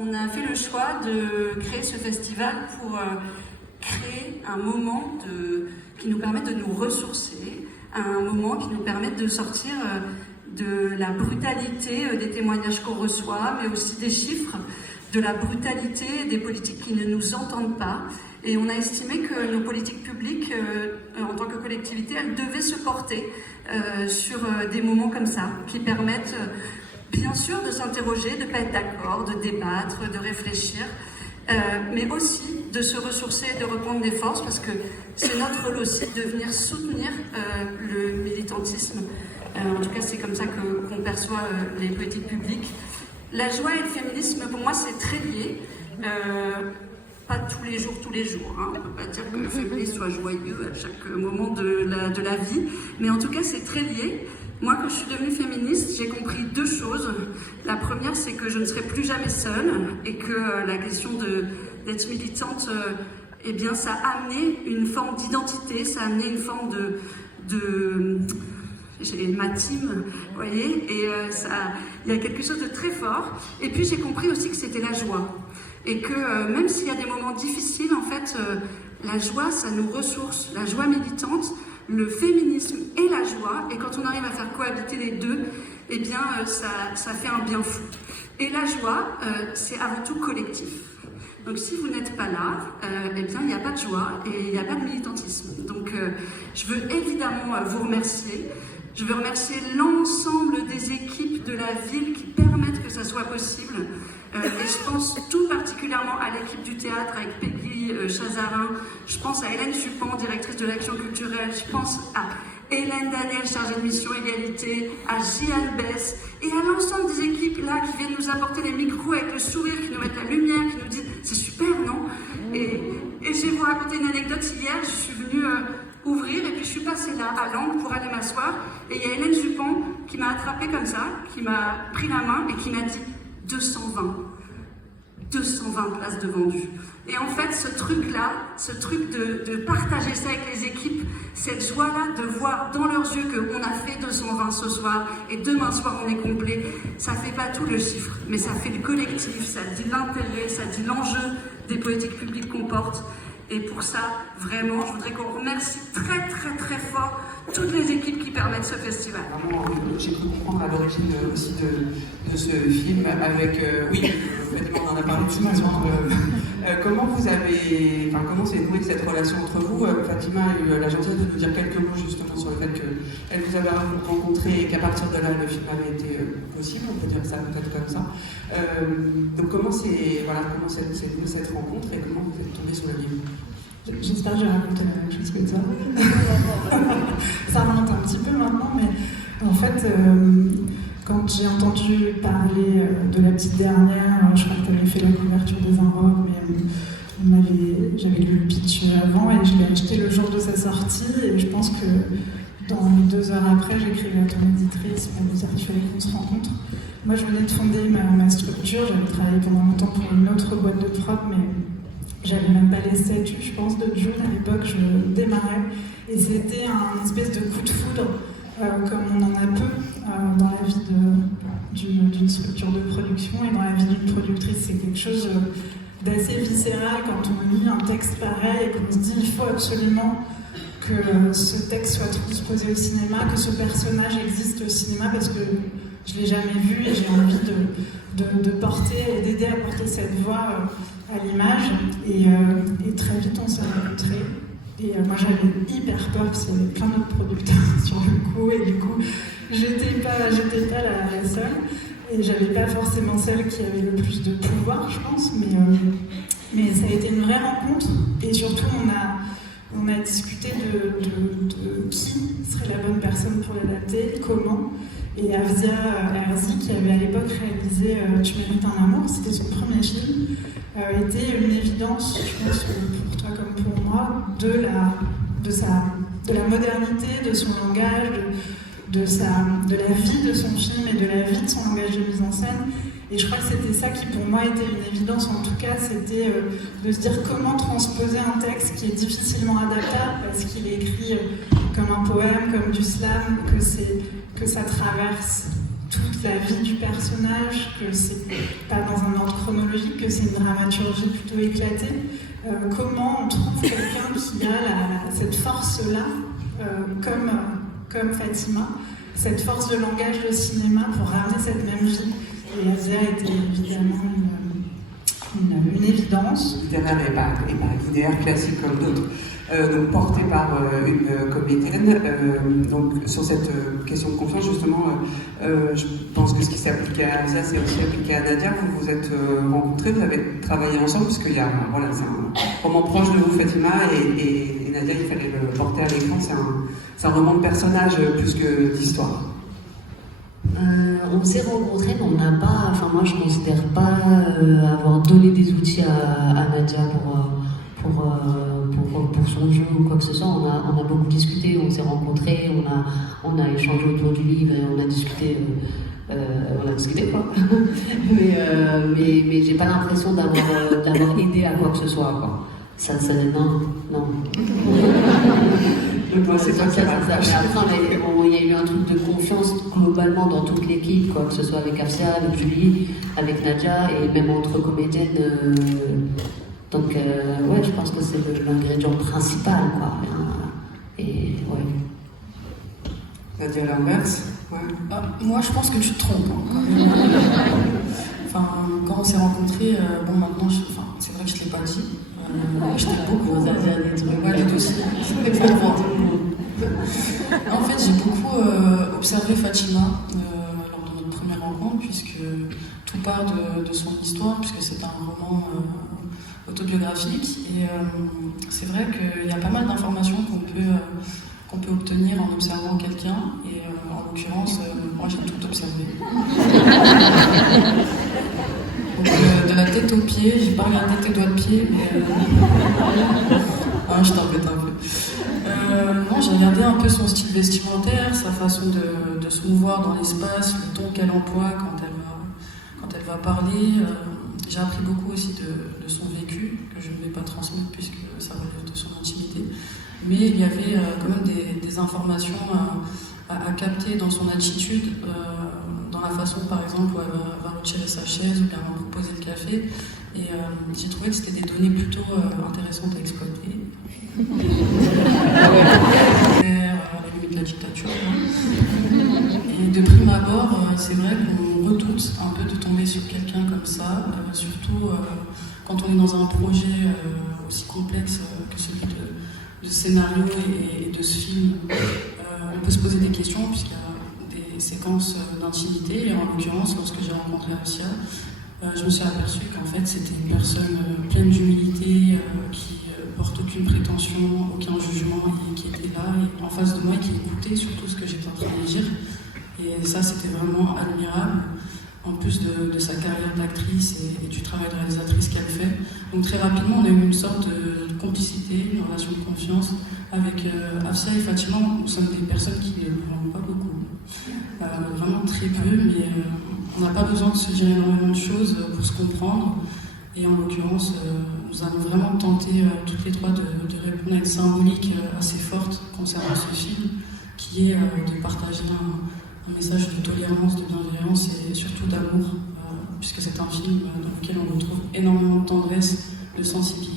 on a fait le choix de créer ce festival pour créer un moment qui nous permette de nous ressourcer, un moment qui nous permette de sortir de la brutalité des témoignages qu'on reçoit, mais aussi des chiffres, de la brutalité des politiques qui ne nous entendent pas. Et on a estimé que nos politiques publiques, en tant que collectivité, elles devaient se porter sur des moments comme ça, qui permettent bien sûr de s'interroger, de ne pas être d'accord, de débattre, de réfléchir, mais aussi de se ressourcer, de reprendre des forces, parce que c'est notre rôle aussi de venir soutenir le militantisme. En tout cas, c'est comme ça qu'on perçoit les politiques publiques. La joie et le féminisme, pour moi, c'est très lié. Pas tous les jours, hein. On ne peut pas dire que le féminisme soit joyeux à chaque moment de la vie, mais en tout cas, c'est très lié. Moi, quand je suis devenue féministe, j'ai compris deux choses. La première, c'est que je ne serai plus jamais seule et que la question d'être militante, eh bien, ça a amené une forme d'identité, ça a amené une forme j'ai ma team, vous voyez, et il y a quelque chose de très fort. Et puis j'ai compris aussi que c'était la joie. Et que même s'il y a des moments difficiles, en fait, la joie, ça nous ressource. La joie militante, le féminisme et la joie. Et quand on arrive à faire cohabiter les deux, eh bien, ça fait un bien fou. Et la joie, c'est avant tout collectif. Donc si vous n'êtes pas là, eh bien, il n'y a pas de joie et il n'y a pas de militantisme. Donc je veux évidemment vous remercier. Je veux remercier l'ensemble des équipes de la ville qui permettent que ça soit possible. Et je pense tout particulièrement à l'équipe du théâtre avec Peggy Chazarin. Je pense à Hélène Jupon, directrice de l'action culturelle. Je pense à Hélène Daniel, chargée de mission égalité, à Jeanne Bess et à l'ensemble des équipes là qui viennent nous apporter les micros avec le sourire, qui nous mettent la lumière, qui nous disent c'est super, non? Et je vais vous raconter une anecdote. Hier, je suis venue ouvrir et puis je suis passée là à l'angle pour aller m'asseoir et il y a Hélène Jupon qui m'a attrapée comme ça, qui m'a pris la main et qui m'a dit 220 places de vendues. Et en fait, ce truc-là, ce truc de partager ça avec les équipes, cette joie-là de voir dans leurs yeux qu'on a fait 220 ce soir et demain soir on est complet, ça fait pas tout le chiffre, mais ça fait le collectif, ça dit l'intérêt, ça dit l'enjeu des politiques publiques qu'on porte. Et pour ça, vraiment, je voudrais qu'on remercie très très très fort toutes les équipes qui permettent ce festival. Vraiment, j'ai cru comprendre à l'origine aussi de ce film avec, oui, Fatima, on en a parlé tout à l'heure. Comment vous comment s'est nouée cette relation entre vous? Fatima a eu la gentillesse de nous dire quelques mots justement sur le fait qu'elle vous avait rencontré et qu'à partir de là, le film avait été possible, on peut dire ça peut-être comme ça. Donc comment s'est nouée cette rencontre et comment vous êtes tombé sur le livre? J'espère que je vais raconter la même chose que toi. Ça remonte un petit peu maintenant, mais en fait, quand j'ai entendu parler de la petite dernière, je crois que tu avais fait la couverture des Inrocks, mais j'avais lu le pitch avant et je l'ai acheté le jour de sa sortie. Et je pense que dans les 2 heures après, j'écrivais à ton éditrice pour me dire qu'il fallait qu'on se rencontre. Moi, je venais de fonder ma structure, j'avais travaillé pendant longtemps pour une autre boîte de prod, mais j'avais même pas les statuts, je pense, de June à l'époque, je démarrais. Et c'était un espèce de coup de foudre, comme on en a peu dans la vie d'une structure de production. Et dans la vie d'une productrice, c'est quelque chose d'assez viscéral quand on lit un texte pareil et qu'on se dit il faut absolument que ce texte soit transposé au cinéma, que ce personnage existe au cinéma, parce que je ne l'ai jamais vu et j'ai envie de porter et d'aider à porter cette voix à l'image. Et très vite, on s'est rencontrés. Et moi, j'avais hyper peur parce qu'il y avait plein d'autres producteurs sur le coup. Et du coup, j'étais pas la seule. Et j'avais pas forcément celle qui avait le plus de pouvoir, je pense. Mais ça a été une vraie rencontre. Et surtout, on a discuté de qui serait la bonne personne pour l'adapter, comment. Et Afzia Herzi, qui avait à l'époque réalisé Tu mérites un amour, c'était son premier film, était une évidence, je pense, pour toi comme pour moi, de la modernité, de son langage, de la vie de son film et de la vie de son langage de mise en scène. Et je crois que c'était ça qui pour moi était une évidence, en tout cas, c'était de se dire comment transposer un texte qui est difficilement adaptable, parce qu'il est écrit comme un poème, comme du slam, que ça traverse toute la vie du personnage, que c'est pas dans un ordre chronologique, que c'est une dramaturgie plutôt éclatée. Comment on trouve quelqu'un qui a cette force-là, comme Fatima, cette force de langage de cinéma pour ramener cette même vie. Et Afzia était évidemment une évidence. Littéraire et pas linéaire classique comme d'autres. Donc porté par une comédienne. Donc sur cette question de confiance, justement, je pense que ce qui s'est appliqué à Afzia, c'est aussi appliqué à Nadia. Vous vous êtes rencontrés, vous avez travaillé ensemble, puisqu'il y a c'est un roman proche de vous, Fatima, et Nadia, il fallait le porter à l'écran. C'est un roman de personnage plus que d'histoire. On s'est rencontrés, mais on n'a pas. Enfin, moi, je ne considère pas avoir donné des outils à Nadia pour son jeu ou quoi que ce soit. On a beaucoup discuté, on s'est rencontrés, on a échangé autour du livre et on a discuté. Quoi. mais j'ai pas l'impression d'avoir aidé à quoi que ce soit, quoi. Non. C'est pas ça. Mais après, il y a eu un truc de confiance globalement dans toute l'équipe, quoi, que ce soit avec Afzia, avec Julie, avec Nadia et même entre comédiennes. Donc, ouais, je pense que c'est l'ingrédient principal, quoi. Et ouais. Nadia, l'inverse. Ouais. Moi, je pense que tu te trompes. Enfin, quand on s'est rencontrés, maintenant, c'est vrai que je ne l'ai pas dit. Je t'ai beaucoup. Ouais, les dossiers. En fait, j'ai beaucoup observé Fatima lors de notre première rencontre, puisque tout part de son histoire, puisque c'est un roman autobiographique. Et c'est vrai qu'il y a pas mal d'informations qu'on peut obtenir en observant quelqu'un. Et en l'occurrence, moi, j'ai tout observé. Donc, de la tête aux pieds, j'ai pas regardé tes doigts de pied, mais je t'embête un peu. Non, j'ai regardé un peu son style vestimentaire, sa façon de se mouvoir dans l'espace, le ton qu'elle emploie quand elle va parler. J'ai appris beaucoup aussi de son vécu, que je ne vais pas transmettre puisque ça relève de son intimité. Mais il y avait quand même des informations à capter dans son attitude, dans la façon par exemple où elle va retirer sa chaise ou bien va proposer le café. Et j'ai trouvé que c'était des données plutôt intéressantes à exploiter. À la limite de la dictature. Et de prime abord, c'est vrai qu'on redoute un peu de tomber sur quelqu'un comme ça, surtout quand on est dans un projet aussi complexe que celui de scénario et de ce film. On peut se poser des questions puisqu'il y a des séquences d'intimité, et en l'occurrence, lorsque j'ai rencontré Afzia, je me suis aperçue qu'en fait c'était une personne pleine d'humilité, qui porte aucune prétention, aucun jugement, et qui était là et en face de moi et qui écoutait surtout ce que j'étais en train de dire. Et ça, c'était vraiment admirable, en plus de sa carrière d'actrice et du travail de réalisatrice qu'elle fait. Donc très rapidement, on a eu une sorte de complicité, une relation de confiance avec Afzia et Fatima. Nous sommes des personnes qui ne parlent pas beaucoup, vraiment très peu, mais on n'a pas besoin de se dire énormément de choses pour se comprendre. Et en l'occurrence, nous avons vraiment tenté toutes les trois de répondre à une symbolique assez forte concernant ce film, qui est de partager un message de tolérance, de bienveillance et surtout d'amour, puisque c'est un film dans lequel on retrouve énormément de tendresse, de sensibilité.